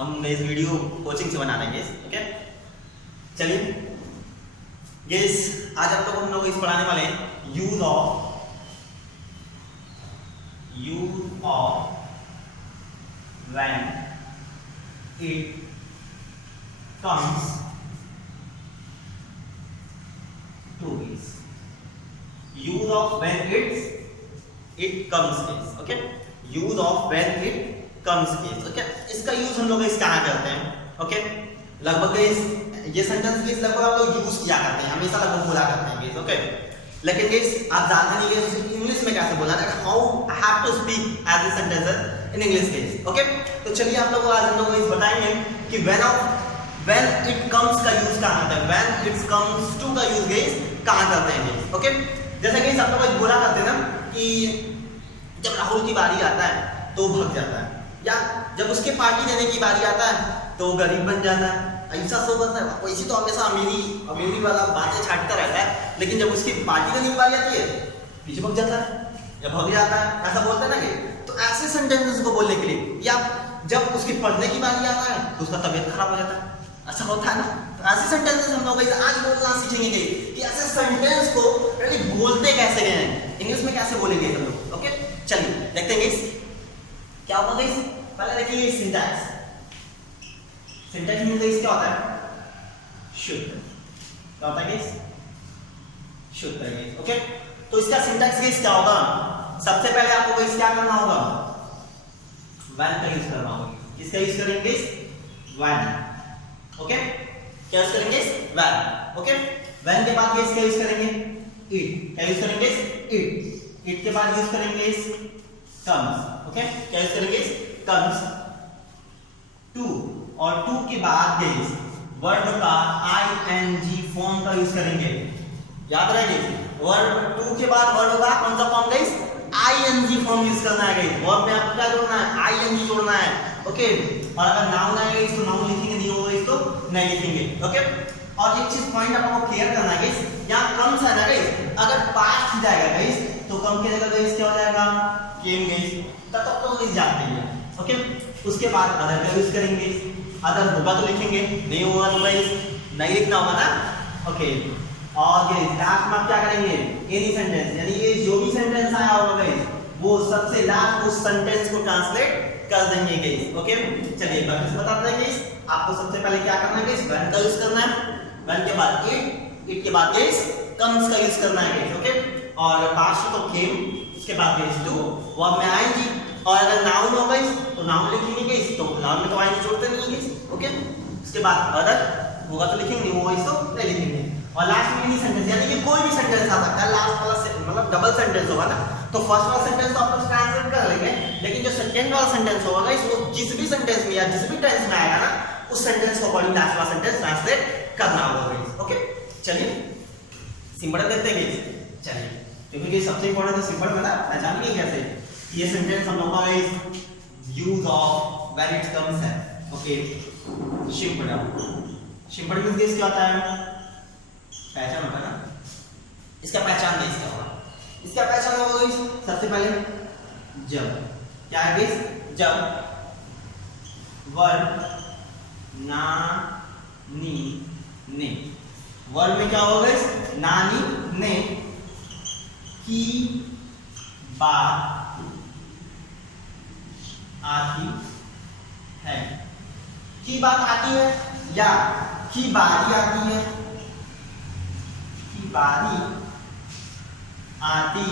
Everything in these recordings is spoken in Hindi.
हम इस वीडियो कोचिंग से बना रहे हैं। ओके चलिए गेस, आज आप लोग हम लोग इस पढ़ाने वाले हैं use of when it comes to case. Use of when it comes case. Okay use of when it comes case. Okay इसका यूज हम लोग इस कहाँ करते हैं। ओके लगभग ये सेंटेंस केस लगभग आप लोग यूज किया करते हैं, हमेशा लगभग बोला करते हैं। ओके लेकिन गेस आप जानते नहीं कि इंग्लिश में कैसे बोला जाएगा, how I have to speak as this sentence in English case. Okay तो चलिए आप लोगों को आज हम लोग इस बताएंगे कि व्हेन इट कम्स का यूज कहां आता है, व्हेन इट कम्स टू का यूज गेस कहां करते हैं। ओके जैसे कि आप लोग बोला करते हैं ना कि जब राहुल की बारी आता है तो भाग जाता है, या जब उसके पार्टी देने की बारी आता है तो गरीब बन जाता है। ऐसा सोचता है वैसे तो हमेशा अमीरी वाला बातें छाटता रहता है, लेकिन जब उसकी पार्टी देने की बारी आती है पीछे भाग जाता है या भाग जाता है, ऐसा बोलते हैं ना कि तो ऐसे सेंटेंसेस को बोलने के लिए, या जब उसकी पढ़ने की बारी आता है तो उसका तबीयत खराब हो जाता है, ऐसा होता है ना। तो ऐसे सेंटेंसेस हम लोग आज बोलना सीखेंगे कि ऐसे सेंटेंस को बोलते कैसे हैं, इंग्लिश में कैसे बोलेंगे हम लोग। ओके चलिए देखते हैं क्या होगा। पहले देखिए सिंटैक्स। सिंटैक्स मींस क्या होता है, शुद्ध। क्या होता है शुद्ध है। ओके तो इसका सिंटैक्स गेस क्या होगा, सबसे पहले आपको गेस क्या करना होगा, व्हेन का यूज करना होगा। किसका यूज करेंगे, व्हेन। ओके क्या यूज करेंगे, व्हेन। ओके व्हेन के बाद गेस क्या यूज करेंगे, इट। क्या यूज करेंगे, इट। इट के बाद यूज करेंगे कम्स। ओके क्या यूज करेंगे, कम्स। टू, और टू के बाद गेस वर्ब का ing फॉर्म का यूज करेंगे। याद रखेंगे वर्ब टू के बाद वर्ब का कौन सा form guys, ing form use करना है गाइस। वर्ब में आपको क्या जोड़ना है, ing जोड़ना है। ओके और अगर नाउन आएगा इसको नाउन लिखेंगे, नहीं होगा इसको नहीं लिखेंगे। ओके और एक चीज पॉइंट आपको क्लियर करना है गाइस, यहां कम्स है ना गाइस, अगर पास्ट जाएगा गाइस तो कम की जगह गाइस क्या हो जाएगा, केम गाइस। तब तो गाइस जानते हैं। ओके उसके बाद अदर का यूज करेंगे, अदर होगा तो लिखेंगे, नहीं होगा तो गाइस नहीं लिखना होगा ना। ओके और गाइस लास्ट में आप क्या करेंगे, एनी सेंटेंस, यानी ये जो भी सेंटेंस आया होगा गाइस वो सबसे लास्ट उस सेंटेंस को ट्रांसलेट कर देंगे गाइस। ओके चलिए एक बार बताते हैं गाइस, आपको सबसे पहले क्या करना है गाइस, व्हेन का यूज करना है, व्हेन के बाद इट के बाद गाइस कम्स का यूज करना है गाइस। ओके और पास्ट तो केम, उसके बाद गाइस टू, वर्ब में आएंगी, और अगर नाउन हो गाइस तो नाउन लिखेंगे गाइस, तो नाउन में तो आएंगे जोड़ते नहीं गाइस। ओके उसके बाद अदर होगा तो लिखेंगे, नहीं होगा इसको नहीं लिखेंगे, और लास्ट में एनी सेंटेंस, यानी कि कोई भी सेंटेंस आ सकता है। लास्ट वाला मतलब डबल सेंटेंस होगा ना, तो फर्स्ट वाला सेंटेंस तो आप लोग ट्रांसलेट कर लेंगे, लेकिन जो सेकंड वाला सेंटेंस होगा गाइस वो जिस भी सेंटेंस में या जिस भी टेंस में आएगा ना उस सेंटेंस को अकॉर्डिंग लास्ट वाला सेंटेंस ट्रांसलेट करना होगा गाइस। ओके चलिए सिंपल देखते हैं गाइस। चलिए क्योंकि ये सबसे इंपॉर्टेंट है सिंपल में ना, पहचानिए कैसे ये सेंटेंस हम लोग का guys use of when it comes है। ओके सिंपल यूज केस क्या होता है, पहचान होता है ना, इसका पहचान नहीं क्या होगा, इसका पहचान होगा गाइस सबसे पहले जब क्या है गाइस, जब वर्ब ना नी ने, वर्ब में क्या होगा गाइस, नानी ने की बात आती है, की बात आती है, या की बारी आती है, की बारी आती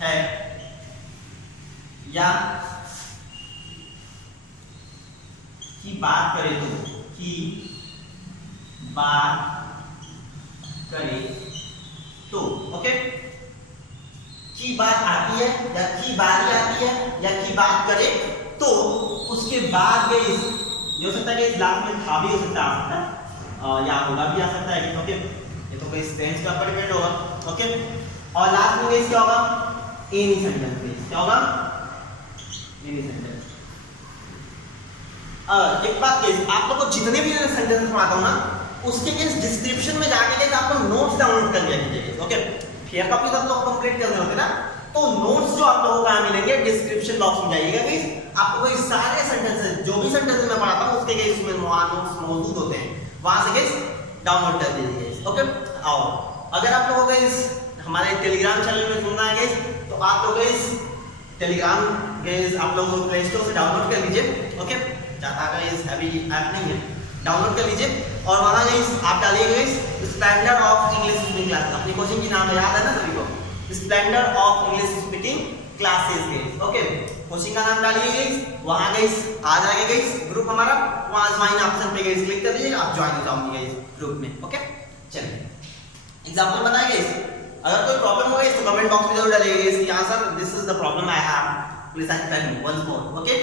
है, या की बात करे तो, की बात करे तो। ओके की बात आती है या की बारी आती है या की बात करे तो उसके बाद गाइस ये हो सकता है कि लास्ट में था भी हो सकता है, या होगा भी आ सकता है। ओके ये तो गाइस टेंस का ऊपर डिपेंड होगा। ओके और लास्ट में गाइस क्या होगा, एनी सेंटेंस। गाइस क्या होगा, एनी सेंटेंस। एक बात गाइस, आप लोग को जितने भी सेंटेंस पढ़ाता हूं ना उसके केस डिस्क्रिप्शन में जाके गाइस आप लोग नोट्स डाउनलोड कर लिया कीजिए। ओके फेयर कॉपी तो आप लोग कंप्लीट करने होते ना, तो नोट्स जो आप लोगों को कहां मिलेंगे, डिस्क्रिप्शन बॉक्स में जाइएगा गाइस, आपको वही सारे सेंटेंसेस, जो भी सेंटेंसेस मैं पढ़ाता हूँ उसके गाइस उसमें नोट्स मौजूद होते हैं, वहां से गाइस डाउनलोड कर लीजिए गाइस। ओके, और अगर आप लोगों को गाइस हमारे टेलीग्राम चैनल में जुड़ना है गाइस, तो आप लोग गाइस टेलीग्राम गाइस आप लोग प्ले स्टोर से डाउनलोड कर लीजिए। ओके, ज्यादा गाइस हैवी ऐप नहीं है, डाउनलोड कर लीजिए और वहां गाइस आप डालिए guys splendour of English speaking class, अपनी कोचिंग की नाम याद है ना सभी को, splendour of English speaking classes guys. Okay, coaching का नाम डालिए गाइस, वहां गाइस आ जाएगा गाइस ग्रुप हमारा, वहां ज्वाइन ऑप्शन पे गाइस क्लिक कर दीजिए, आप ज्वाइन हो जाओगे गाइस ग्रुप में। ओके, चलिए एग्जांपल बनाए गाइस, अगर कोई प्रॉब्लम हो गाइस तो कमेंट बॉक्स में जरूर डालिए गाइस कि हां sir this is the problem I have, please tell me once more. Okay,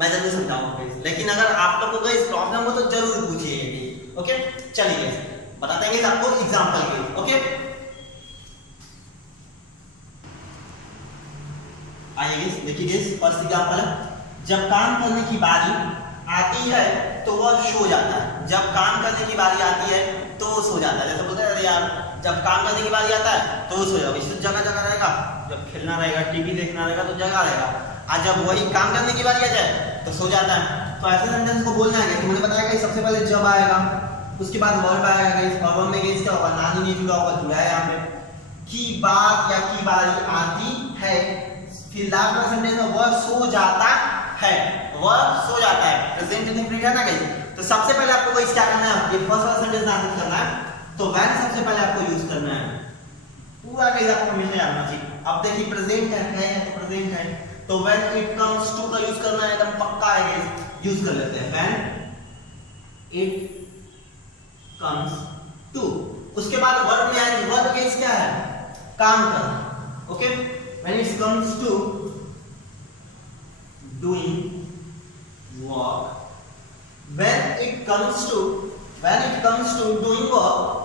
मैं जल्दी समझाऊंगा गाइस, लेकिन अगर आप लोगों को गाइस प्रॉब्लम हो तो जरूर पूछिए। ओके, चलिए गाइस बताते हैं गाइस आपको एग्जांपल गाइस। ओके, आइए गाइस देखिए गाइस फर्स्ट एग्जांपल है, जब काम करने की बारी आती है तो वह सो जाता है। जब काम करने की बारी आती है तो वो सो जाता है, जैसे बोलते हैं यार जब काम करने की बारी आता है तो वो सो जाएगा, इस जगह जगह रहेगा, जब खेलना रहेगा टीवी देखना रहेगा तो जगह रहेगा, और जब वही काम करने की बारी आ जाए तो सो जाता है। तो ऐसे सेंटेंस को बोलना है, मैंने बताया कि सबसे पहले जब आएगा, उसके बाद वर्ब आएगा गाइस, और वर्ब में गाइस क्या होगा, नानी नहीं जुड़ा होगा, जुड़ा है यहां पे, की बात या की बारी आती है, फिर लास्ट वाला सेंटेंस में वह सो जाता है, वह सो जाता है, प्रेजेंट इंडेफिनिट है ना गाइस। तो सबसे पहले आपको गाइस क्या करना है, ये फर्स्ट वाला सेंटेंस आंसर करना है, तो व्हेन सबसे पहले आपको यूज करना है, पूरा गाइस आपको हमेशा जानना चाहिए। अब देखिए प्रेजेंट है तो प्रेजेंट है, तो व्हेन इट कम्स टू का यूज करना है, एकदम पक्का है गाइस, यूज कर लेते हैं व्हेन इट कम्स टू। उसके बाद वर्ब में आएंगे, वर्ब गाइस क्या है, काम करना। Okay, when it comes to doing work, when it comes to doing work,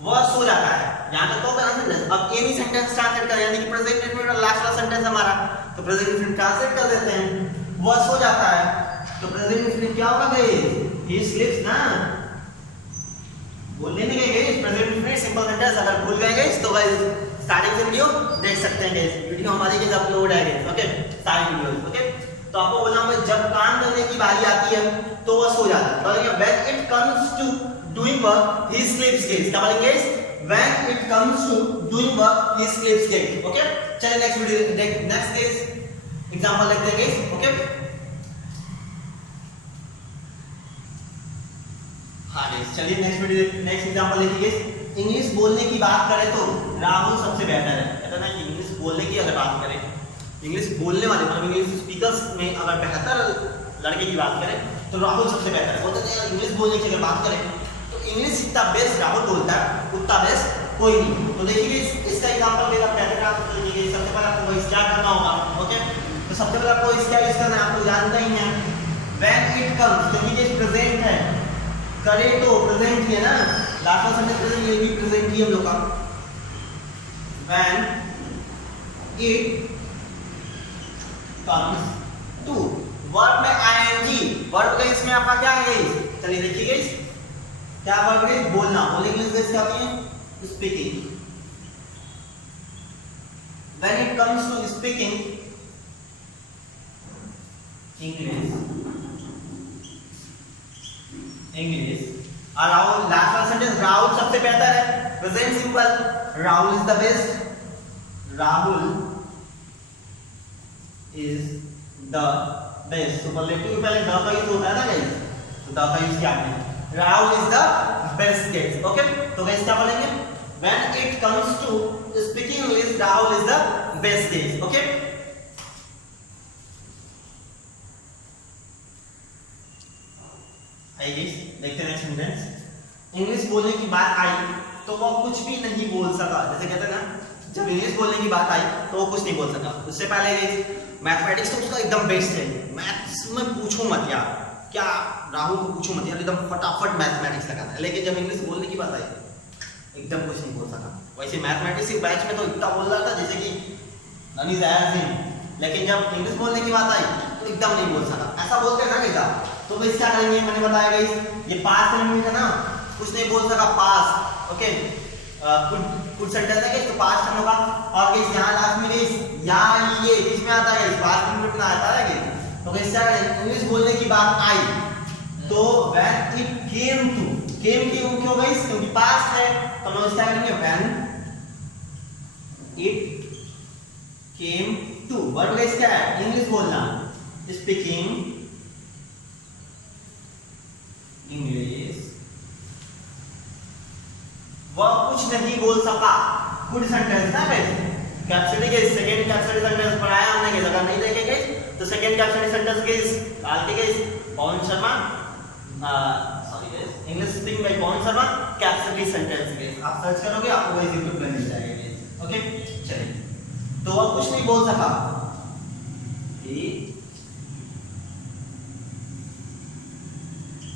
वह सो जाता है, यहां तक तो करना सेंटेंस। अब एनी सेंटेंस ट्रांसलेट करें, यानी कि प्रेजेंट इंडेफिनिट और लास्ट वाला सेंटेंस हमारा, तो प्रेजेंट इंडेफिनिट ट्रांसलेट कर देते हैं, वह सो जाता है, तो प्रेजेंट इंडेफिनिट क्या होगा गाइस, ही स्लीप्स ना, बोलने नहीं गए guys, present indefinite simple sentence, अगर भूल गए गाइस तो गाइस स्टार्टिंग से वीडियो देख सकते हैं गाइस, वीडियो हमारी गाइस अपलोड है गाइस। ओके, सारी वीडियोस। ओके, तो आपको बोलना है जब काम करने की बारी आती है तो वह सो जाता है, तो when it comes to doing work he sleeps guys. क्या बोलेंगे guys, when it comes to doing work he sleeps guys. Okay, चलिए next video next guys example देखते हैं गाइस। ओके, हाँ गाइस चलिए नेक्स्ट एग्जांपल देखिए गाइस। इंग्लिश बोलने की बात करें तो राहुल सबसे बेहतर है, कहते हैं ना कि इंग्लिश बोलने की अगर बात करें, इंग्लिश बोलने वाले मतलब इंग्लिश स्पीकर्स में अगर बेहतर लड़के की बात करें तो राहुल सबसे बेहतर है। बोलते हैं इंग्लिश बोलने की अगर बात करें तो इंग्लिश जितना बेस्ट राहुल बोलता है उतना बेस्ट कोई नहीं। तो देखिए इसका एग्जांपल लेकर कैसे ट्रांसलेट कीजिए, सबसे पहले आपको वॉइस क्या करना होगा। ओके, तो सबसे पहले आपको वॉइस क्या यूज करना है, आपको जानते ही हैं, व्हेन इट कम्स, क्योंकि ये प्रेजेंट है, करे तो प्रेजेंट ही है ना, लास्ट वाला सेंटेंस प्रेजेंट, ये भी प्रेजेंट ही हम लोग का, when it comes to, verb में आईएनजी, वर्ब का इसमें आपका क्या है गाइस, चलिए देखिए गाइस क्या वर्ब है, बोलना, बोलने के लिए क्या होती है, speaking. When it comes to speaking English, और राहुल लास्ट वाला सेंटेंस, राहुल सबसे बेहतर है, present simple, Rahul is the best, Rahul is the best. Superlative के पहले द का यूज होता है ना गाइस, तो द का यूज किया आपने, Rahul is the best guys. Okay, तो गाइस क्या बोलेंगे, when it comes to speaking English Rahul is the best guys. Okay, आइए गाइस देखते हैं नेक्स्ट सेंटेंस। इंग्लिश बोलने की बात आई तो वो कुछ भी नहीं बोल सका, जैसे कहते हैं ना जब इंग्लिश बोलने की बात आई तो वो कुछ नहीं बोल सका। उससे पहले गाइस मैथमेटिक्स तो उसका एकदम बेस्ट है, मैथ्स में पूछो मत यार, क्या राहुल को पूछो मत यार, एकदम फटाफट मैथमेटिक्स लगाता है, लेकिन जब इंग्लिश बोलने की बात आई एकदम कुछ नहीं बोल सका। वैसे मैथमेटिक्स के बैच में तो इतना बोल रहा था जैसे कि अनीस आयासिन, लेकिन जब इंग्लिश बोलने की बात आई तो एकदम नहीं बोल सका, ऐसा बोलते हैं ना कैसा। तो गाइस क्या करेंगे, मैंने बताया गाइस ये पास्ट में है ना, कुछ नहीं बोल सका, पास्ट। ओके, कुछ सेंटेंस है तो पास्ट टेंस होगा। और गाइस यहाँ लास्ट में गाइस या ये बीच में आता है, पास्ट टेंस में आता है गाइस। तो गाइस क्या करें, इंग्लिश बोलने की बात आई तो व्हेन इट केम टू, केम क्यों गाइस, क्योंकि पास्ट है तो हम लोग क्या करेंगे, when it came to. Verb guys क्या है, इंग्लिश बोलना, स्पीकिंग इंग्लिश। वह कुछ नहीं बोल सका, गुड सेंटेंस ना गाइस। कैप्शन के सेकंड कैप्शन सेंटेंस पढ़ाया हमने गाइस, अगर नहीं देखे गाइस तो सेकंड कैप्शन सेंटेंस गाइस डालते guys Pawan Sharma, sorry guys, English speaking by Pawan Sharma caption sentence guys आप सर्च करोगे आपको गाइस YouTube पे मिल जाएगा गाइस। ओके चलिए, तो वह कुछ नहीं बोल सका, he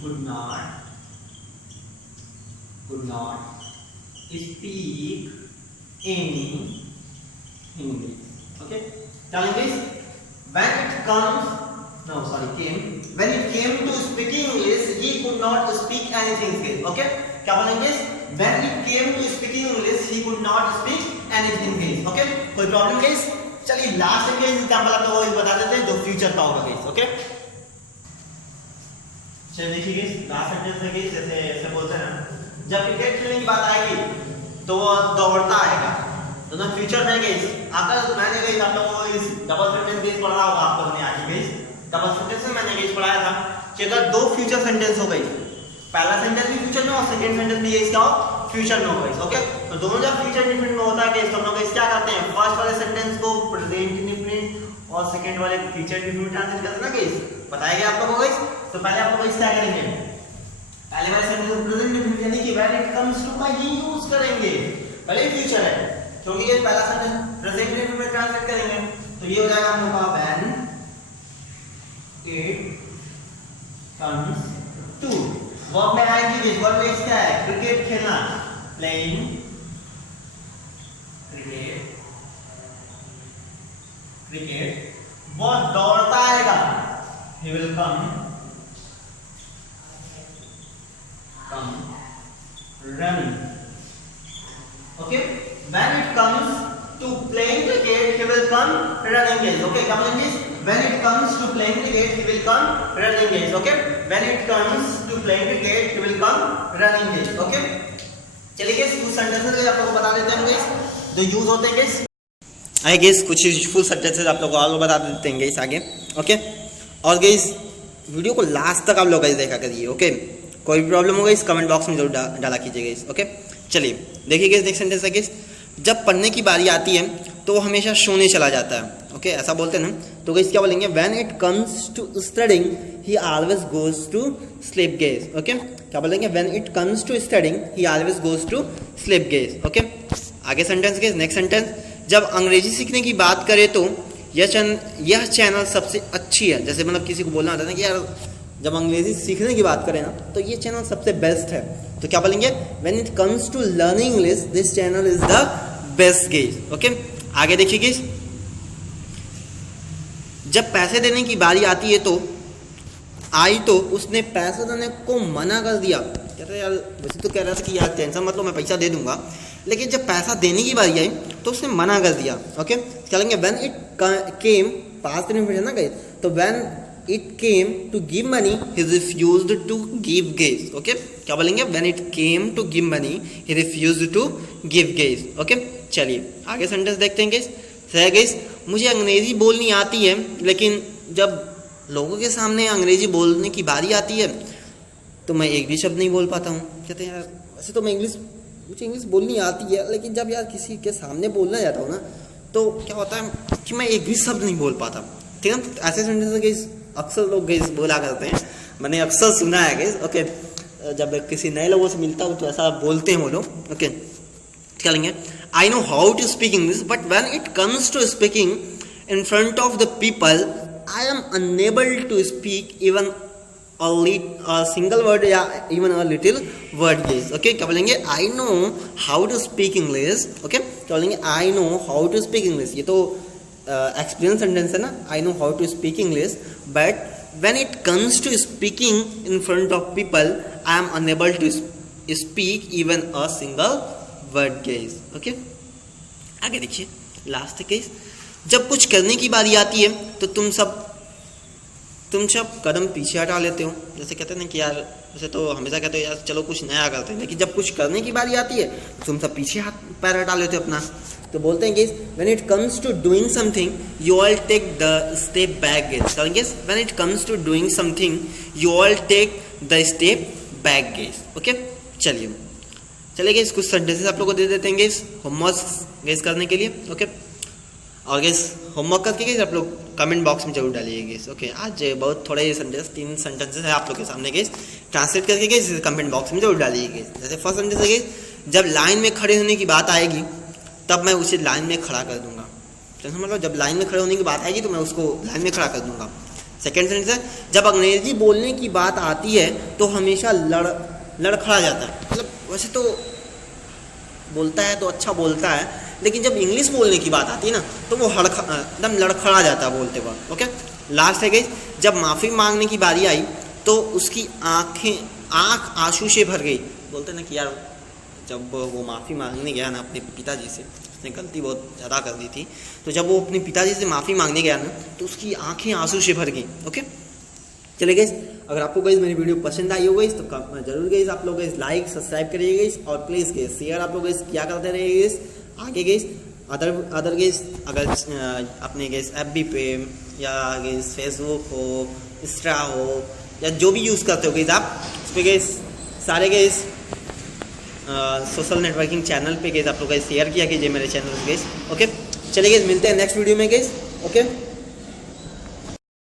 could not speak any English. Okay, telling this when it comes, no sorry came, when it came to speaking English he could not speak anything. Okay, क्या बोलेंगे, when it came to speaking English he could not speak anything. Okay, कोई प्रॉब्लम गाइस। चलिए लास्ट के एग्जांपल आप लोगों को बता देते हैं जो फ्यूचर का होगा गाइस। ओके चलिए देखिए गाइस, लास्ट सेंटेंस है गाइस, जैसे ऐसे बोलते हैं ना, जब क्रिकेट खेलने की बात आएगी तो वो दौड़ता आएगा, तो ना फ्यूचर में गाइस अगर मैंने गाइस आप लोगों को इस डबल सेंटेंस गाइस पढ़ा होगा आप लोगों ने आज गाइस, डबल सेंटेंस में मैंने गाइस पढ़ाया था कि अगर दो फ्यूचर सेंटेंस हो गई, पहला सेंटेंस भी फ्यूचर में और सेकंड सेंटेंस भी गाइस क्या हो, फ्यूचर में हो गाइस। ओके, तो दोनों जब फ्यूचर इंडेफिनिट में होता है गाइस तो हम लोग गाइस क्या करते हैं, फर्स्ट वाले सेंटेंस को प्रेजेंट इंडेफिनिट और सेकंड वाले को फ्यूचर इंडेफिनिट ट्रांसलेट करते हैं ना गाइस, बताया गया आप लोगों को गाइस। तो पहले आप लोग गाइस क्या करेंगे, पहले वाले सेंटेंस को प्रेजेंट इंडेफिनिट यानी कि व्हेन इट कम्स टू का ही यूज करेंगे, पहले फ्यूचर है क्योंकि ये पहला सेंटेंस प्रेजेंट इंडेफिनिट में ट्रांसलेट करेंगे तो ये हो जाएगा हम लोग का when it comes to. Verb में आएगी गाइस, वर्ब में क्या है, क्रिकेट खेलना, प्लेइंग क्रिकेट। वो दौड़ता आएगा, he will come running. Okay, when it comes to playing cricket he will come running guys. Okay, क्या बोलेंगे, when it comes to playing cricket he will come running guys. Okay, when it comes to playing cricket he will come running guys. Okay, चलिए गाइस कुछ सेंटेंसेस आप लोगों को बता देते हैं गाइस जो यूज होते हैं गाइस। आइए गाइस कुछ यूजफुल सेंटेंसेस आप लोगों को और बता देते हैं गाइस आगे। ओके, और गाइस वीडियो को लास्ट तक आप लोग गाइस देखा करिए। ओके, कोई भी प्रॉब्लम होगा इस कमेंट बॉक्स में जरूर डाला कीजिएगा गाइस। ओके चलिए देखिए गाइस, नेक्स्ट सेंटेंस है गाइस, जब पढ़ने की बारी आती है तो वो हमेशा सोने चला जाता है। ओके, ऐसा बोलते हैं ना, तो गाइस क्या बोलेंगे, when it comes to studying he always goes to sleep guys. Okay, क्या बोलेंगे, when it comes to studying he always goes to sleep guys. Okay, आगे सेंटेंस गाइस, नेक्स्ट सेंटेंस, जब अंग्रेजी सीखने की बात करें तो यह चैनल सबसे अच्छी है। जैसे मतलब किसी को बोलना होता है ना कि यार जब अंग्रेजी सीखने की बात करें ना तो ये चैनल सबसे बेस्ट है, तो क्या बोलेंगे, when it comes to learning English this channel is the best guys. Okay, आगे देखिए गाइस, जब पैसे देने की बारी आती है तो उसने पैसे देने को मना कर दिया। कहता है यार वैसे तो कह रहा था कि यार टेंशन मत लो मैं पैसा दे दूंगा, लेकिन जब पैसा देने की बारी आई तो उसने मना कर दिया। ओके, चलेंगे when it came, past tense में है ना गाइस, तो when it came to give money he refused to give guys. Okay, क्या बोलेंगे, when it came to give money he refused to give guys. Okay, चलिए आगे सेंटेंस देखते हैं गाइस। सही गाइस, मुझे अंग्रेजी बोलनी आती है लेकिन जब लोगों के सामने अंग्रेजी बोलने की बारी आती है तो मैं एक भी शब्द नहीं बोल पाता हूँ। कहते हैं यार वैसे तो मुझे इंग्लिश बोलनी आती है लेकिन जब यार किसी के सामने बोलना जाता हूँ ना तो क्या होता है कि मैं एक भी शब्द नहीं बोल पाता। ठीक है, ऐसे सेंटेंस गाइस अक्सर लोग गाइस बोला करते हैं, मैंने अक्सर सुना है गाइस। ओके, जब किसी नए लोगों से मिलता हूँ तो ऐसा बोलते हैं वो लोग। ओके, चलेंगे, I know how to speak English but when it comes to speaking in front of the people I am unable to speak even a single word या even a little word guys. Okay, क्या बोलेंगे, I know how to speak English. Okay, क्या बोलेंगे, I know how to speak English। ये तो एक्सपीरियंस सेंटेंस है ना, I know how to speak English but when it comes to speaking in front of people I am unable to speak even a single word guys. Okay, आगे देखिए लास्ट है गाइस, जब कुछ करने की बारी आती है तो तुम सब कदम पीछे हटा लेते हो। जैसे कहते हैं ना कि यार, वैसे तो हमेशा कहते हो यार चलो कुछ नया करते हैं, लेकिन जब कुछ करने की बारी आती है तो तुम सब पीछे हाथ पैर हटा लेते हो अपना। तो बोलते हैं guys, when it comes to doing something you all take the step back guys. When it comes to doing something you all take the step back guys. Okay, चलिए गाइस कुछ सेंटेंसेस आप लोगों को दे देते हैं गाइस होमवर्क गाइस करने के लिए। ओके, और गाइस होमवर्क करके गाइस आप लोग कमेंट बॉक्स में जरूर डालिए गाइस। ओके, आज बहुत थोड़ा ये सेंटेंस 3 सेंटेंसेस है आप लोग के सामने गाइस, ट्रांसलेट करके गाइस कमेंट बॉक्स में जरूर डालिए गाइस। जैसे फर्स्ट सेंटेंस है गाइस, जब लाइन में खड़े होने की बात आएगी तब मैं उसे लाइन में खड़ा कर दूंगा। जैसे मतलब जब लाइन में खड़े होने की बात आएगी तो मैं उसको लाइन में खड़ा कर दूंगा। सेकेंड सेंटेंस है, जब अंग्रेजी बोलने की बात आती है तो हमेशा लड़खड़ा जाता है। मतलब वैसे तो बोलता है तो अच्छा बोलता है, लेकिन जब इंग्लिश बोलने की बात आती है ना तो वो एकदम लड़खड़ा जाता है बोलते वक्त। ओके, लास्ट है गाइस, जब माफ़ी मांगने की बारी आई तो उसकी आँख आंसू से भर गई। बोलते ना कि यार जब वो माफ़ी मांगने गया ना अपने पिताजी से, उसने गलती बहुत ज़्यादा कर दी थी, तो जब वो अपने पिताजी से माफ़ी मांगने गया ना तो उसकी आंखें आंसू से भर गई। ओके, चलिए गाइस, अगर आपको गाइस मेरी वीडियो पसंद आई हो गाइस तो जरूर गाइस आप लोग गाइस लाइक सब्सक्राइब करिए गाइस, और प्लीज़ गाइस शेयर आप लोग गाइस क्या करते रहिए गाइस आगे गाइस। अदर गाइस अगर अपने गाइस FB पे या गाइस फेसबुक हो, इंस्टा हो, या जो भी यूज़ करते हो गाइस आप, उस पर गाइस सारे गाइस सोशल नेटवर्किंग चैनल पे गाइस आप लोग गाइस शेयर किया कीजिए मेरे चैनल गाइस। ओके, चलिए गाइस मिलते हैं नेक्स्ट वीडियो में गाइस। ओके।